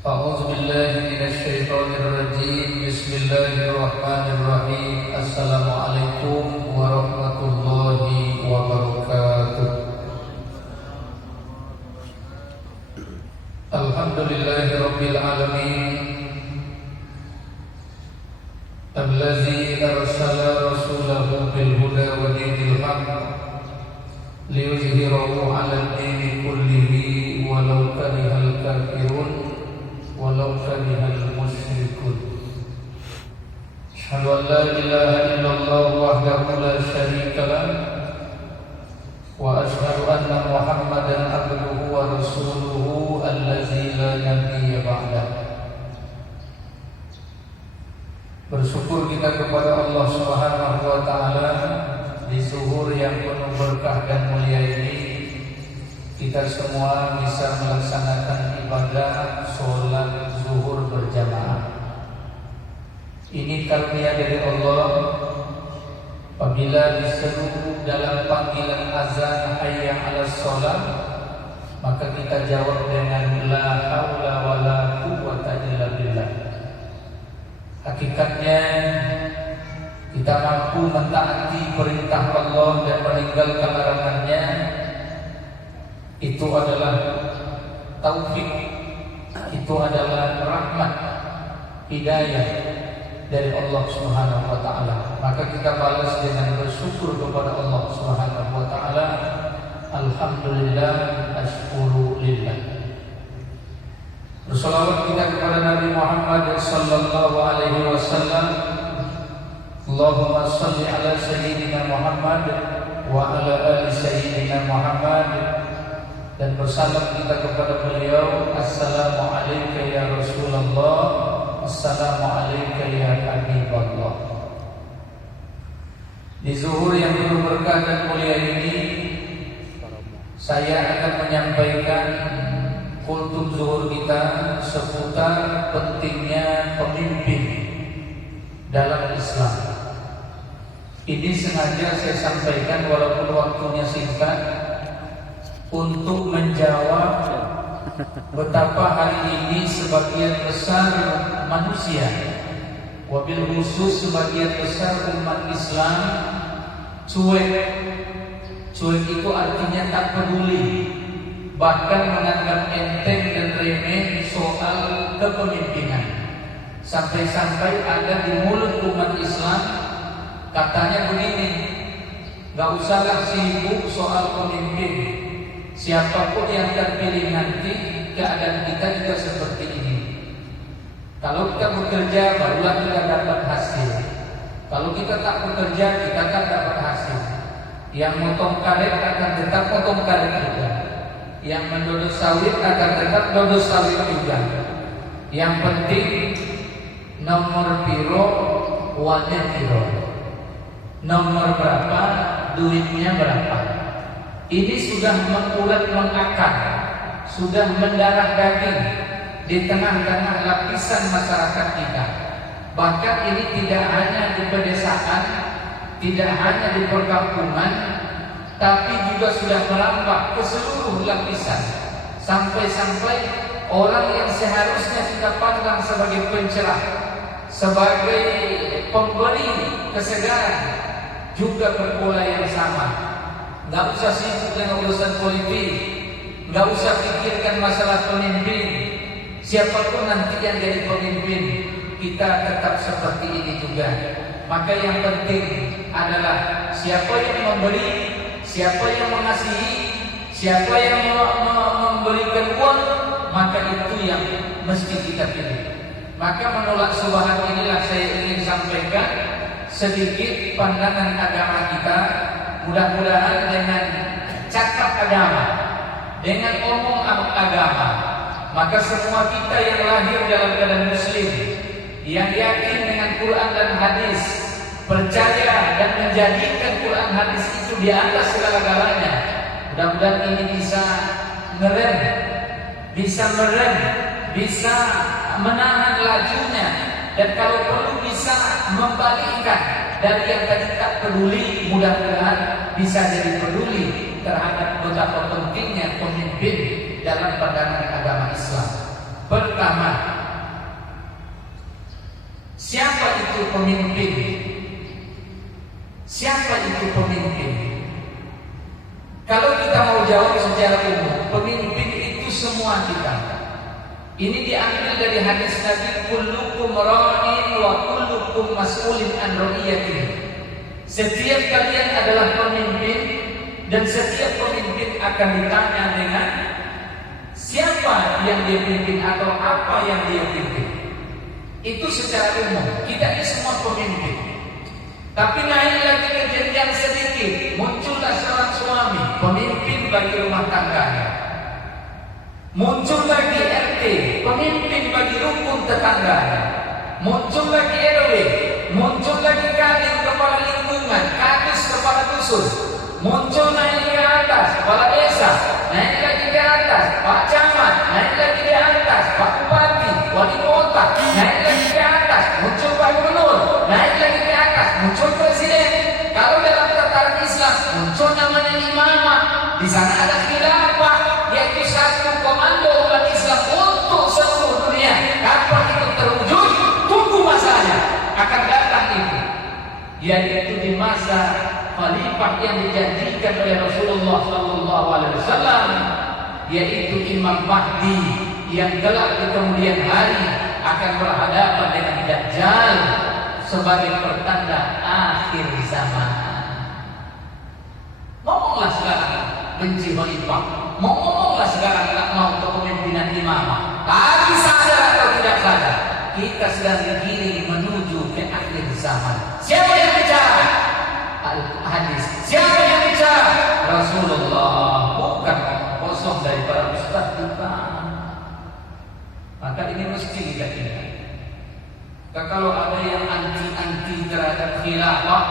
أعوذ بالله من الشيطان الرجيم بسم الله الرحمن الرحيم السلام عليكم ورحمة الله وبركاته الحمد لله رب العالمين الذي أرسل رسوله بالهدى ودين الحق ليظهره على الدين كله ولو كره الكافرون walau karihal musyrikun. Asyhadu an la ilaha illallah wahdahu la syarika lah wa asyhadu anna Muhammadan abduhu wa rasuluhu allazi la nabiyya ba'dah. Bersyukur kita kepada Allah Subhanahu wa taala di zuhur yang penuh berkah dan mulia ini kita semua bisa melaksanakan ibadah sholat zuhur berjamaah. Ini karunia dari Allah. Apabila diseru dalam panggilan azan hayya 'alas sholat, maka kita jawab dengan la haula wala quwwata illa billah. Hakikatnya kita mampu mentaati perintah Allah dan meninggalkan larangannya. Itu adalah taufik, itu adalah rahmat, hidayah dari Allah Subhanahu wa taala. Maka kita balas dengan bersyukur kepada Allah Subhanahu wa taala. Alhamdulillah, asykuru lillah. Bersalawat kita kepada Nabi Muhammad sallallahu alaihi wasallam. Allahumma shalli ala sayyidina Muhammad wa ala ali sayyidina Muhammad. Dan bersalam kita kepada beliau. Assalamualaikum ya Rasulullah, Assalamualaikum ya Habibullah. Di zuhur yang penuh berkah dan mulia ini, saya akan menyampaikan kultum zuhur kita seputar pentingnya pemimpin dalam Islam. Ini sengaja saya sampaikan walaupun waktunya singkat, untuk menjawab betapa hari ini sebagian besar manusia, wabil khusus sebagian besar umat Islam cuek. Cuek itu artinya tak peduli, bahkan menganggap enteng dan remeh soal kepemimpinan. Sampai-sampai ada di mulut umat Islam katanya begini, gak usahlah sibuk soal pemimpin. Siapapun yang terpilih nanti, keadaan kita juga seperti ini. Kalau kita bekerja, barulah kita dapat hasil. Kalau kita tak bekerja, kita tak dapat hasil. Yang motong karet akan tetap motong karet juga. Yang mendodos sawit akan tetap dodos sawit juga. Yang penting nomor piro, uangnya piro. Nomor berapa, duitnya berapa. Ini sudah mengulat mengakar, sudah mendarah daging di tengah-tengah lapisan masyarakat kita. Bahkan ini tidak hanya di pedesaan, tidak hanya di perkampungan, tapi juga sudah merambat ke seluruh lapisan. Sampai-sampai orang yang seharusnya kita pandang sebagai pencerah, sebagai pemberi kesegaran, juga berpola yang sama. Gak usah sibuk dengan urusan politik, gak usah pikirkan masalah pemimpin. Siapapun nanti yang jadi pemimpin, kita tetap seperti ini juga. Maka yang penting adalah siapa yang memberi, siapa yang mengasihi, siapa yang memberikan uang, maka itu yang mesti kita pilih. Maka menolak subhat inilah saya ingin sampaikan sedikit pandangan agama kita. Mudah-mudahan dengan cakap agama, dengan omong agama, maka semua kita yang lahir dalam keadaan muslim, yang yakin dengan Quran dan hadis, percaya dan menjadikan Quran hadis itu di atas segala-galanya, mudah-mudahan ini bisa ngerem, bisa menahan lajunya, dan kalau perlu bisa membalikkan dari yang tadi tak peduli, mudah-mudahan bisa jadi peduli terhadap betapa pentingnya pemimpin dalam pandangan agama Islam. Pertama, pertama, siapa itu pemimpin? Siapa itu pemimpin? Kalau kita mau jawab secara umum, pemimpin itu semua kita. Ini diambil dari hadis Nabi, kullukum ra'in wa kullukum mas'ulin an ra'iyatihi. Setiap kalian adalah pemimpin dan setiap pemimpin akan ditanya dengan siapa yang dia pimpin atau apa yang dia pimpin. Itu secara umum. Kita ini semua pemimpin. Tapi naik lagi ke jenjang sedikit, muncullah seorang suami, pemimpin bagi rumah tangganya. Muncul lagi RT, pemimpin bagi rukun tetangganya. Muncul lagi RW, muncul lagi kadin, kepala lingkungan, kadus, kepala dusun. Muncul naik ke atas, kepala desa, naik lagi ke atas, Pak Camat, naik lagi ke atas, Pak Bupati, Wali Kota, naik lagi ke atas, muncul Pak Gubernur, naik lagi ke atas, muncul Presiden. Kalau dalam tataran Islam, muncul namanya imamah. Di sana ada khilafah, yaitu satu komando umat Islam untuk seluruh dunia. Kapan itu terwujud? Tunggu masanya, akan datang itu. Yaitu di masa khalifah yang dijanjikan oleh Rasulullah SAW, yaitu Imam Mahdi yang kelak di kemudian hari akan berhadapan dengan Dajjal sebagai pertanda akhir zaman. Ngomonglah sekarang benci khalifah, ngomonglah sekarang tak mau kepemimpinan imamah. Tapi sadar atau tidak sadar, kita sedang digiring menuju ke akhir zaman. Siapa yang bicara? Hadis. Siapa yang bicara? Rasulullah, bukan kosong dari para ustaz kita. Maka ini mesti kita ingat. Kalau ada yang anti terhadap khilafah,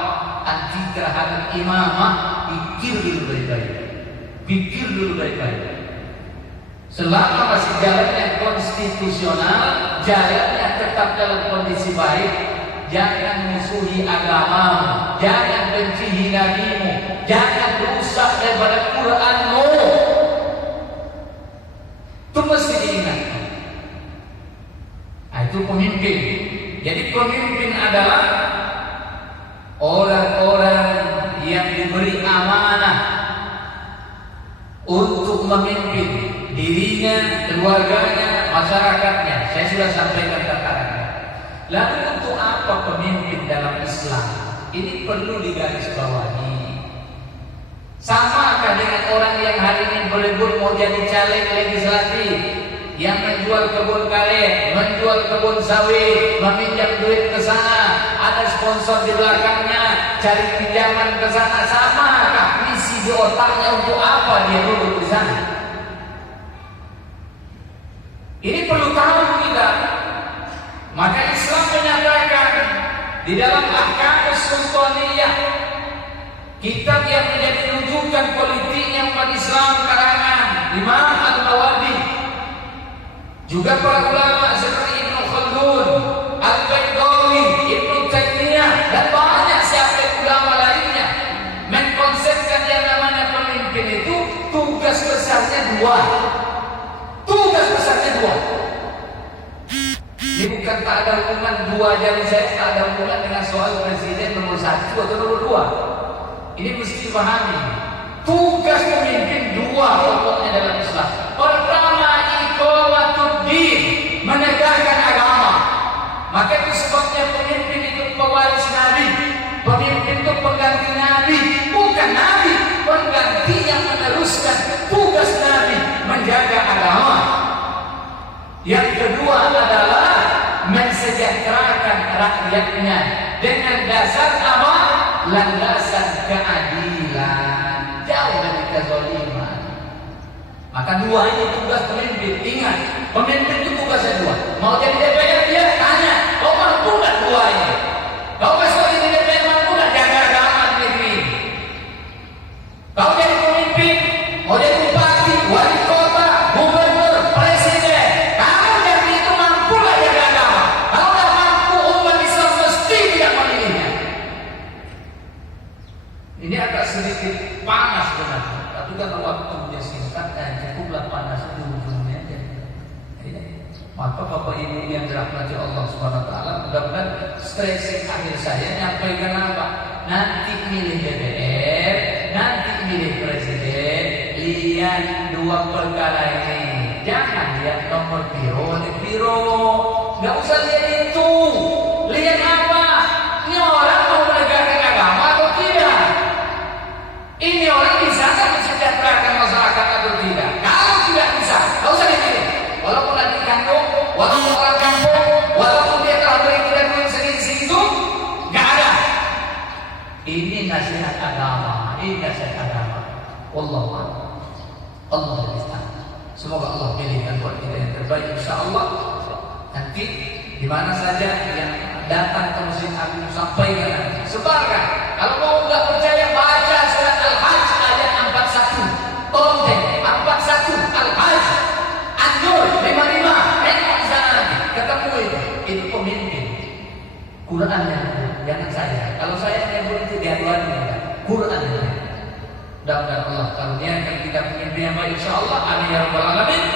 anti terhadap imamah, pikir dulu baik-baik. Pikir dulu baik-baik. Selama masih jalannya konstitusional, jalannya tetap dalam kondisi baik, jangan musuhi agama, jangan benci nabimu, jangan rusak daripada Quranmu. Itu mesti diingat. Nah, itu pemimpin. Jadi pemimpin adalah orang-orang yang diberi amanah untuk memimpin dirinya, keluarganya, masyarakatnya. Saya sudah sampaikan tatarannya. Lalu untuk apa pemimpin dalam Islam? Ini perlu digarisbawahi. Samakah dengan orang yang hari ini berebut mau jadi caleg legislatif, yang menjual kebun karet, menjual kebun sawit, meminjam duit ke sana, ada sponsor di belakangnya, cari pinjaman ke sana. Samakah misi di otaknya? Untuk apa dia duduk di sana? Ini perlu tahu kita. Maka Islam menyatakan di dalam Ahkamus Sultaniyah, kitab yang menjadi rujukan politiknya umat Islam karangan Imam Al-Mawardi, juga para ulama seperti Ibnu Khaldun, Al-Baidawi, Ibnu Taimiyah, dan banyak siapa ulama lainnya mengkonsepkan yang namanya pemimpin itu tugas besarnya dua. Tugas besarnya dua. Ini bukan tak ada hubungan dua jari saya, tak ada hubungan dengan soal presiden nomor 1 atau nomor 2. Ini mesti dipahami. Tugas pemimpin dua pokoknya dalam Islam. Pertama, iqamatuddin, menegakkan agama. Maka itu sebabnya pemimpin itu pewaris Nabi. Pemimpin itu pengganti Nabi, bukan Nabi, pengganti yang meneruskan tugas Nabi menjaga agama. Yang kedua adalah mensejahterakan rakyatnya dengan dasar apa? Landasan keadilan, jauh dari kezaliman. Maka dua ini tugas pemimpin. Ingat, pemimpin itu tugasnya dua. Mau jadi DPR dia tanya, kau mampu tak dua ini? Kau masuk jadi DPR mampu tak jaga agama di negeri ini? Kau jadi pemimpin, mau jadi bupati, wali kota, gubernur, presiden, kamu jadi itu mampu lah jaga agama. Kalau tak mampu, umat Islam mesti tidak memilihnya. Ini agak sedikit panas benar, tapi karena waktunya singkat, cukuplah panas di ujungnya aja. Maka Bapak Ibu yang dirahmati Allah Subhanahu wa taala, mudah-mudahan stressing akhir saya nyampaikan apa? Nanti milih DPR, nanti milih presiden, lihat dua perkara ini. Jangan lihat nomor biro, nggak usah lihat itu. Lihat apa? Ini orang mau menegakkan agama atau tidak? Ini orang bisa nggak mensejahterakan masyarakat atau tidak? Kalau tidak bisa, nggak usah dipilih. Walaupun lagi kandung, walaupun orang kampung, walaupun dia telah beri kita duit segitu, nggak ada. Ini nasihat agama, ini nasihat agama. Wallahu a'lam. Allah berikan. Semoga Allah pilihkan buat kita yang terbaik. Insya Allah nanti di mana saja yang datang ke Masjid Agung sampaikan, sebarkan. Kalau mau nggak percaya, baca surat Al-Hajj ayat 41, Tonten 41 Al-Hajj, An-Nur 55. Tengok di sana nanti ketemu itu pemimpin Quran yang jangan saya. Kalau saya menyebut itu diaduan Quran. Mudah-mudahan Allah karuniakan kita pemimpin yang baik, insya Allah. Amin ya rabbal alamin.